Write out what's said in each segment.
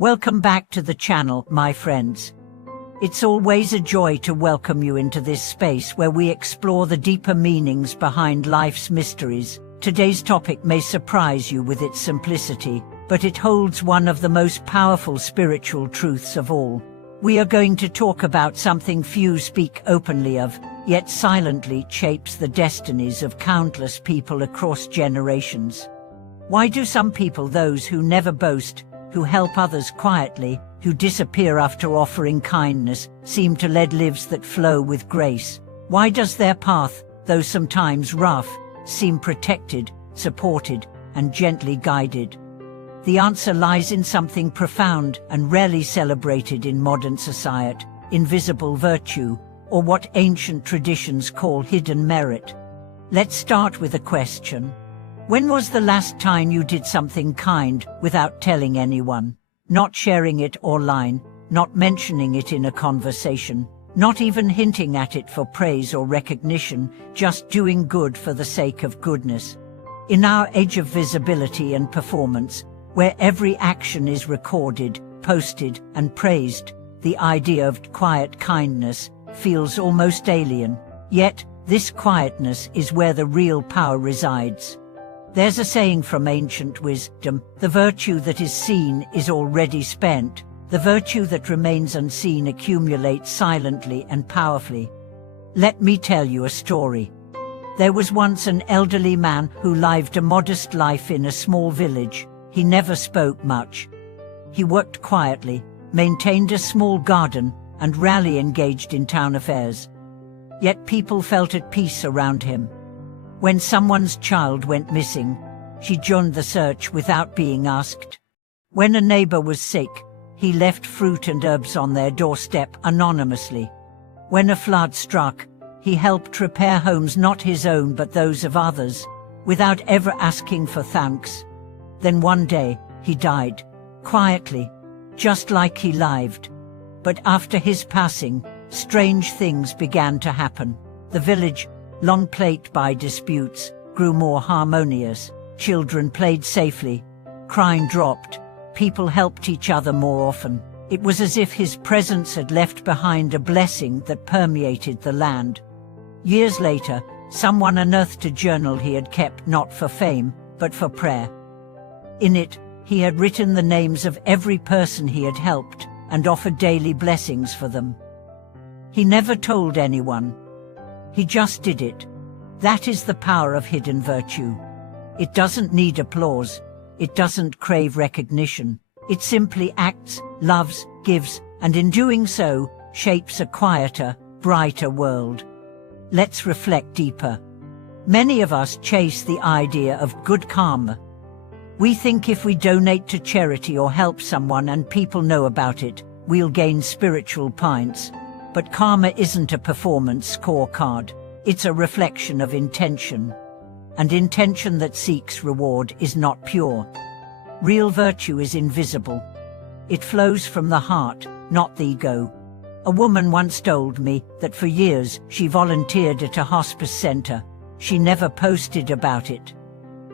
Welcome back to the channel, my friends. It's always a joy to welcome you into this space where we explore the deeper meanings behind life's mysteries. Today's topic may surprise you with its simplicity, but it holds one of the most powerful spiritual truths of all. We are going to talk about something few speak openly of, yet silently shapes the destinies of countless people across generations. Why do some people, those who never boast, who help others quietly, who disappear after offering kindness, seem to lead lives that flow with grace? Why does their path, though sometimes rough, seem protected, supported, and gently guided? The answer lies in something profound and rarely celebrated in modern society: invisible virtue, or what ancient traditions call hidden merit. Let's start with a question. When was the last time you did something kind without telling anyone? Not sharing it online, not mentioning it in a conversation, not even hinting at it for praise or recognition, just doing good for the sake of goodness. In our age of visibility and performance, where every action is recorded, posted, and praised, the idea of quiet kindness feels almost alien. Yet, this quietness is where the real power resides. There's a saying from ancient wisdom: the virtue that is seen is already spent. The virtue that remains unseen accumulates silently and powerfully. Let me tell you a story. There was once an elderly man who lived a modest life in a small village. He never spoke much. He worked quietly, maintained a small garden, and rarely engaged in town affairs. Yet people felt at peace around him. When someone's child went missing, she joined the search without being asked. When a neighbor was sick, he left fruit and herbs on their doorstep anonymously. When a flood struck, he helped repair homes not his own but those of others, without ever asking for thanks. Then one day, he died, quietly, just like he lived. But after his passing, strange things began to happen. The village, long plagued by disputes, grew more harmonious. Children played safely. Crime dropped. People helped each other more often. It was as if his presence had left behind a blessing that permeated the land. Years later, someone unearthed a journal he had kept not for fame, but for prayer. In it, he had written the names of every person he had helped and offered daily blessings for them. He never told anyone. He just did it. That is the power of hidden virtue. It doesn't need applause. It doesn't crave recognition. It simply acts, loves, gives, and in doing so, shapes a quieter, brighter world. Let's reflect deeper. Many of us chase the idea of good karma. We think if we donate to charity or help someone and people know about it, we'll gain spiritual points. But karma isn't a performance scorecard. It's a reflection of intention. And intention that seeks reward is not pure. Real virtue is invisible. It flows from the heart, not the ego. A woman once told me that for years she volunteered at a hospice center. She never posted about it.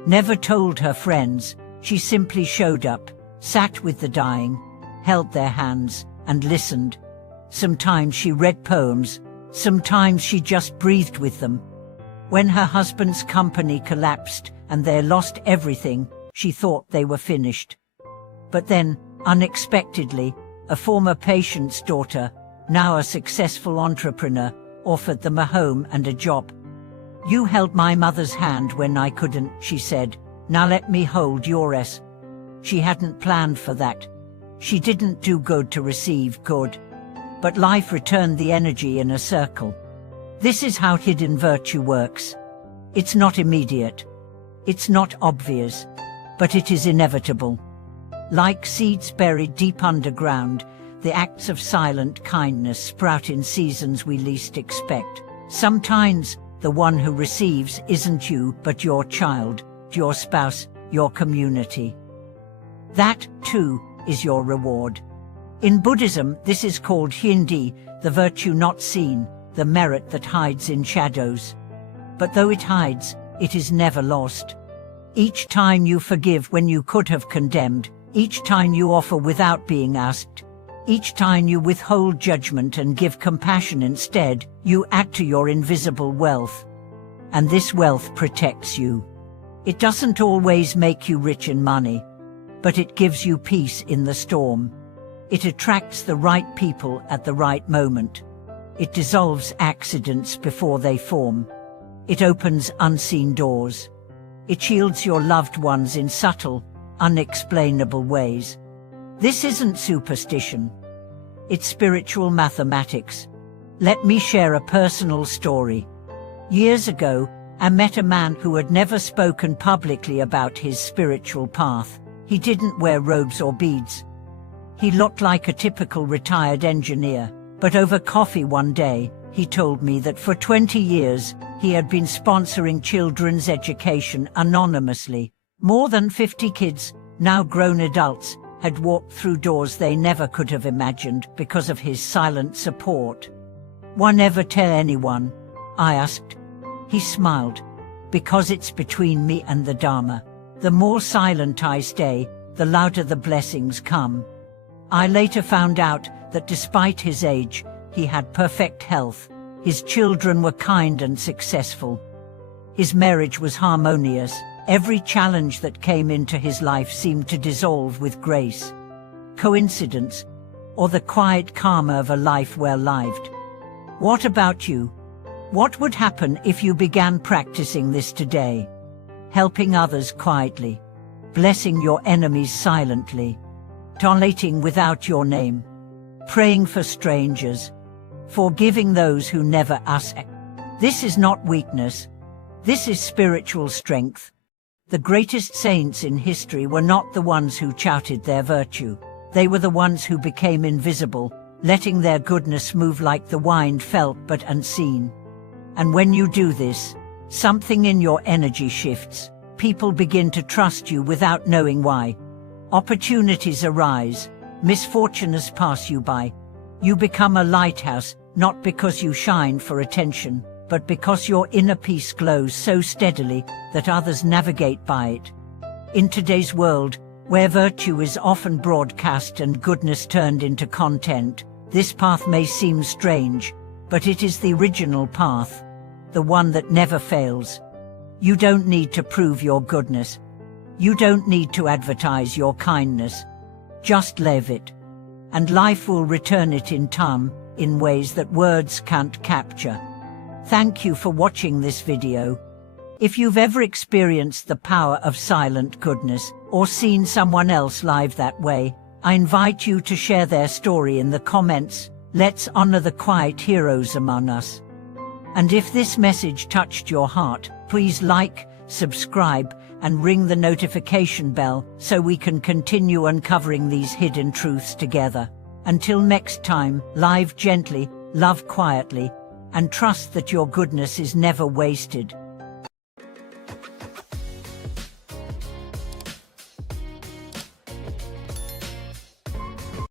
Never told her friends. She simply showed up, sat with the dying, held their hands, and listened. Sometimes she read poems, sometimes she just breathed with them. When her husband's company collapsed and they lost everything, she thought they were finished. But then, unexpectedly, a former patient's daughter, now a successful entrepreneur, offered them a home and a job. "You held my mother's hand when I couldn't," she said. "Now let me hold yours." She hadn't planned for that. She didn't do good to receive good. But life returned the energy in a circle. This is how hidden virtue works. It's not immediate. It's not obvious. But it is inevitable. Like seeds buried deep underground, the acts of silent kindness sprout in seasons we least expect. Sometimes, the one who receives isn't you, but your child, your spouse, your community. That, too, is your reward. In Buddhism, this is called Hindi, the virtue not seen, the merit that hides in shadows. But though it hides, it is never lost. Each time you forgive when you could have condemned, Each time you offer without being asked, each time you withhold judgment and give compassion instead, you add to your invisible wealth. And this wealth protects you. It doesn't always make you rich in money, but it gives you peace in the storm. It attracts the right people at the right moment. It dissolves accidents before they form. It opens unseen doors. It shields your loved ones in subtle, unexplainable ways. This isn't superstition. It's spiritual mathematics. Let me share a personal story. Years ago, I met a man who had never spoken publicly about his spiritual path. He didn't wear robes or beads. He looked like a typical retired engineer, but over coffee one day, he told me that for 20 years, he had been sponsoring children's education anonymously. More than 50 kids, now grown adults, had walked through doors they never could have imagined because of his silent support. "Why never tell anyone?" I asked. He smiled. "Because it's between me and the Dharma. The more silent I stay, the louder the blessings come." I later found out that despite his age, he had perfect health. His children were kind and successful. His marriage was harmonious. Every challenge that came into his life seemed to dissolve with grace. Coincidence, or the quiet karma of a life well lived? What about you? What would happen if you began practicing this today? Helping others quietly, blessing your enemies silently, tolerating without your name, praying for strangers, forgiving those who never ask. This is not weakness. This is spiritual strength. The greatest saints in history were not the ones who shouted their virtue. They were the ones who became invisible, letting their goodness move like the wind, felt but unseen. And when you do this, something in your energy shifts. People begin to trust you without knowing why. Opportunities arise, misfortunes pass you by. You become a lighthouse, not because you shine for attention, but because your inner peace glows so steadily that others navigate by it. In today's world, where virtue is often broadcast and goodness turned into content, this path may seem strange, but it is the original path, the one that never fails. You don't need to prove your goodness. You don't need to advertise your kindness. Just live it. And life will return it in time, in ways that words can't capture. Thank you for watching this video. If you've ever experienced the power of silent goodness, or seen someone else live that way, I invite you to share their story in the comments. Let's honor the quiet heroes among us. And if this message touched your heart, please like, subscribe, and ring the notification bell so we can continue uncovering these hidden truths together. Until next time, live gently, love quietly, and trust that your goodness is never wasted.